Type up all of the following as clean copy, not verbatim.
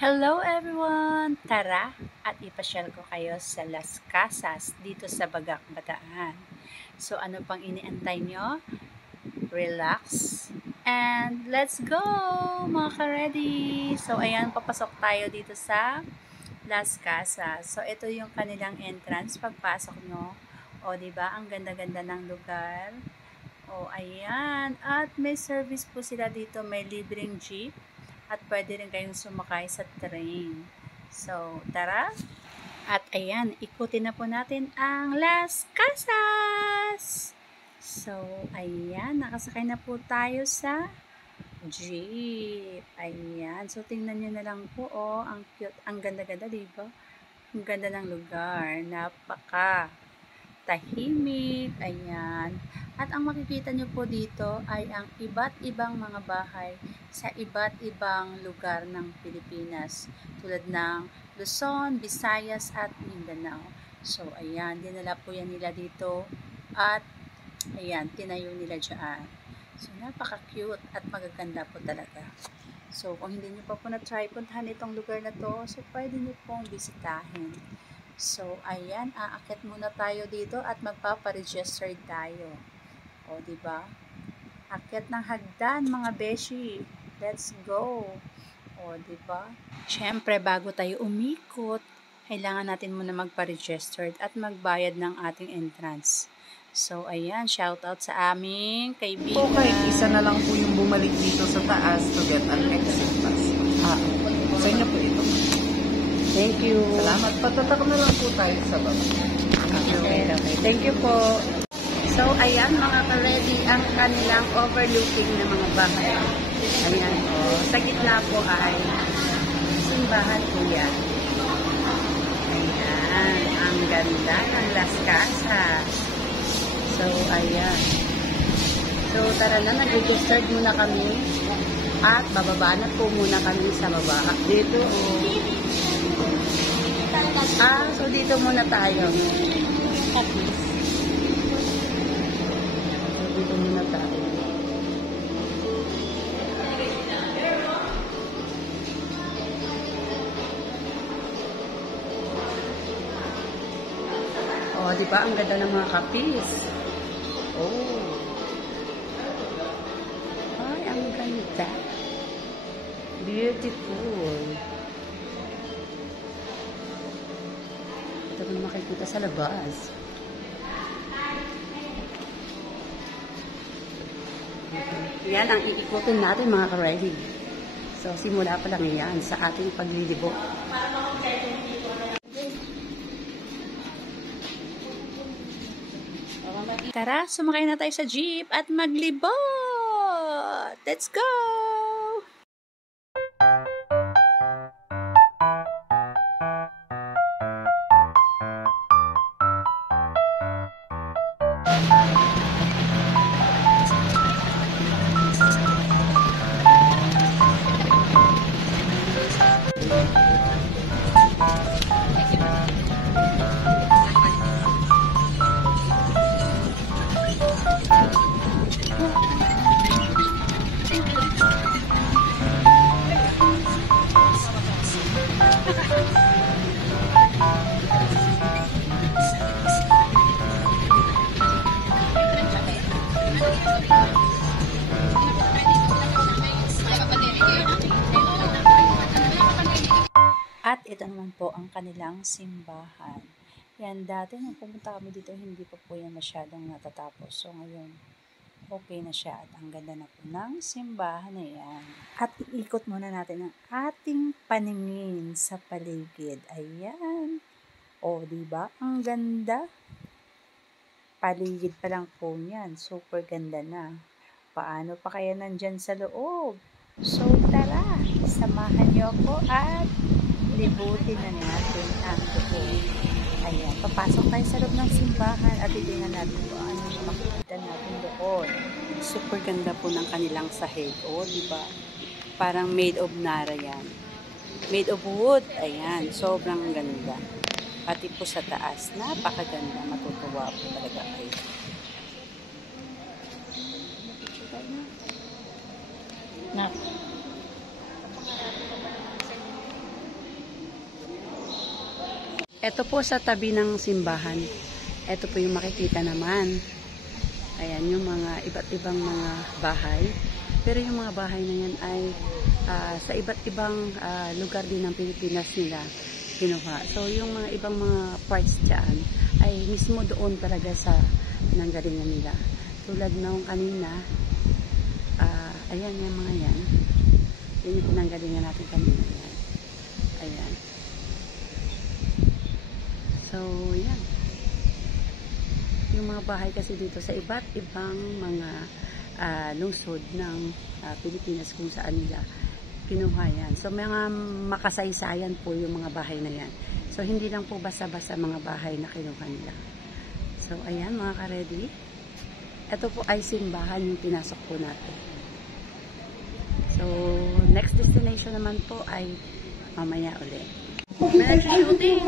Hello everyone! Tara at ipasyal ko kayo sa Las Casas dito sa Bagac, Bataan. So ano pang iniantay nyo? Relax and let's go mga ka-ready! So ayan, papasok tayo dito sa Las Casas. So ito yung kanilang entrance pagpasok nyo. O diba, ang ganda-ganda ng lugar. O ayan, at may service po sila dito, may libreng jeep. At pwede rin kayong sumakay sa train. So, tara! At ayan, ikutin na po natin ang Las Casas! So, ayan, nakasakay na po tayo sa jeep. Ayan, so tingnan nyo na lang po, oh, ang cute, ang ganda-ganda, diba? Ang ganda ng lugar, napaka tahimik, ayan. At ang makikita nyo po dito ay ang iba't ibang mga bahay sa iba't ibang lugar ng Pilipinas, tulad ng Luzon, Visayas at Mindanao. So, ayan, dinala po yan nila dito at ayan, tinayo nila dyan. So, napaka-cute at magaganda po talaga. So, kung hindi nyo pa po na-try, puntahan itong lugar na to, so pwede nyo pong bisitahin. So, ayan, aakyat muna tayo dito at magpaparegister tayo. O, diba? Akyat ng hagdan, mga beshi. Let's go. O, diba? Siyempre, bago tayo umikot, kailangan natin muna magpa-register at magbayad ng ating entrance. So, ayan, shoutout sa aming kaibigan. Okay, isa na lang po yung bumalik dito sa taas to get an exit pass. Sa inyo po ito. Thank you. Salamat. Patatak na lang po tayo sa baba. Okay. Thank you po. So, ayan mga ka-ready, ang kanilang overlooking na mga bahay. Ayan o. Sa gitna po ay simbahan po yan. Ayan. Ang ganda ng Las Casas. So, ayan. So, tara na, nag-register muna kami. At bababa na po muna kami sa baba. Dito o. So dito muna tayo. So dito muna tayo. Oh, di ba ang ganda ng mga kapis? Oh. Ay, ang ganda. Beautiful. Ito ko na makikita sa labas. Yan ang iikutin natin mga ka-ready. So, simula pa lang yan sa ating paglilibot. Tara, sumakay na tayo sa jeep at maglibot! Let's go! At ito naman po ang kanilang simbahan. Yan, dati nung pumunta kami dito, hindi pa po yan masyadong natatapos. So ngayon, okay na siya at ang ganda na po ng simbahan na yan. At iikot muna natin ang ating paningin sa paligid. Ayan. O, diba? Ang ganda. Paligid pa lang po yan. Super ganda na. Paano pa kaya nandyan sa loob? So, tara. Samahan niyo ako at libutin na natin ang loob. Ayan, papasok tayo sa loob ng simbahan at titingnan natin kung ano yung makikita natin doon. Super ganda po ng kanilang sahig. O, diba? Parang made of nara yan. Made of wood. Ayan, sobrang ganda. Pati po sa taas, napakaganda. Matutuwa po talaga kayo. Ito po sa tabi ng simbahan. Ito po yung makikita naman. Ayan, yung mga iba't ibang mga bahay. Pero yung mga bahay na yan ay sa iba't ibang lugar din ng Pilipinas nila kinuha. So, yung mga ibang mga parts dyan ay mismo doon talaga sa nanggalingan nila. Tulad nung kanina, ayan yung mga yan. Yan yung pinanggalingan natin kanina. Yan. Ayan. So, yan. Yung mga bahay kasi dito sa iba't ibang mga lungsod ng Pilipinas kung saan nila kinuha yan. So, mga makasaysayan po yung mga bahay na yan. So, hindi lang po basta-basta mga bahay na kinuha nila. So, ayan mga ka-ready. Ito po ay simbahan yung pinasok po natin. So, next destination naman po ay mamaya ulit. Nag-shooting!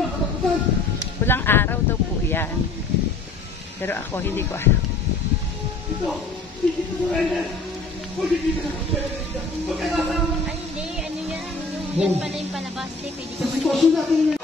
Pulang araw daw po yan. Pero ako hindi ko alam. Ay, hindi. Ano yan? Yan pala yung palabas. Pwede ka mag-shooting.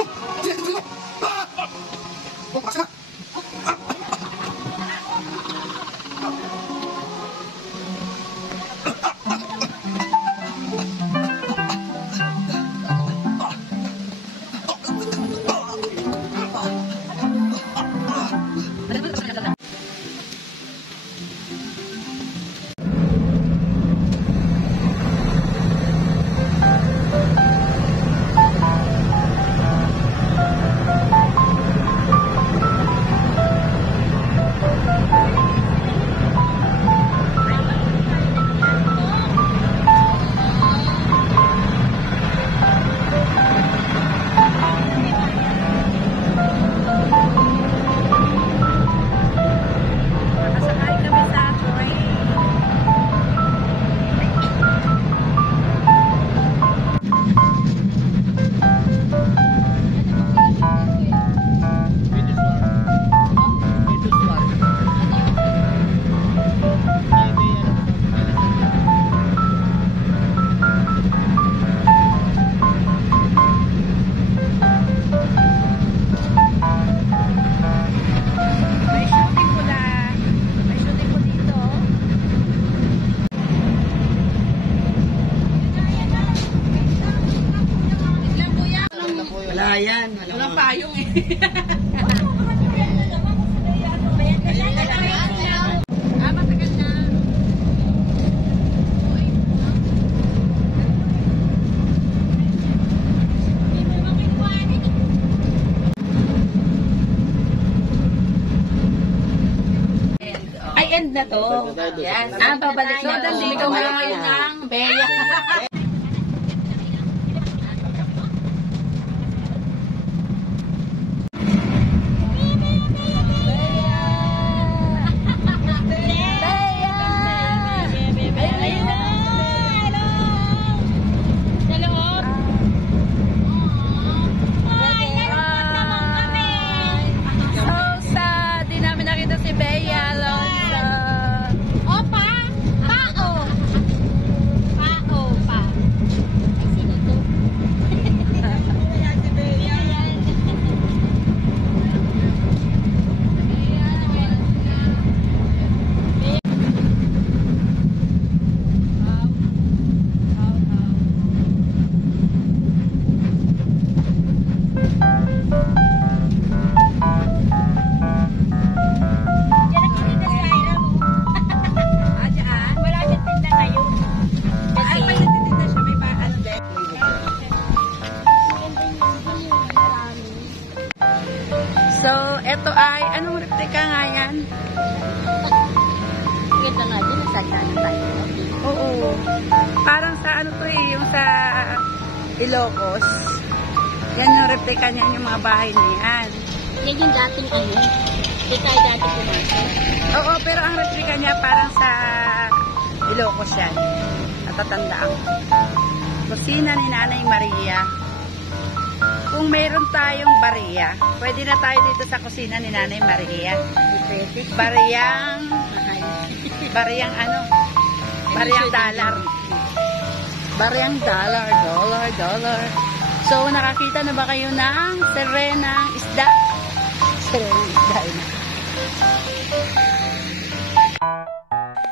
Wala yan. Walang payong eh. Matagal na. Ay, end na to. Yes. Babalik na to. Dito ngayon ng Bea. So, ito ay, anong replika nga yan? Ganda nga din. Nasagdaan tayo. Oo. Parang sa ano to eh, yung sa Ilocos. Yan yung replika niya, yung mga bahay na yan. Yan yung dating ano. Hindi tayo dati pumasok. Oo, pero ang replika niya parang sa Ilocos yan. Natatandaan ko. Kusina ni Nanay Maria. Kung mayroon tayong bariya, pwede na tayo dito sa kusina ni Nanay Maria. Bariyang ano? Bariyang dollar. Bariyang dollar. So, nakakita na ba kayo ng serenang isda? Serenang isda yun.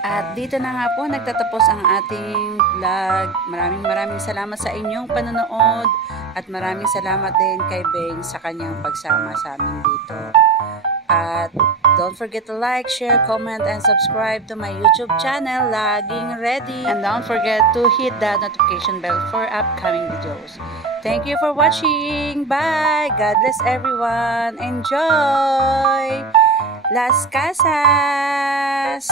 At dito na nga po nagtatapos ang ating vlog. Maraming salamat sa inyong panonood at maraming salamat din kay Beng sa kanyang pagsama sa amin dito. At don't forget to like, share, comment, and subscribe to my YouTube channel, Laging Ready. And don't forget to hit the notification bell for upcoming videos. Thank you for watching. Bye! God bless everyone. Enjoy! Las Casas!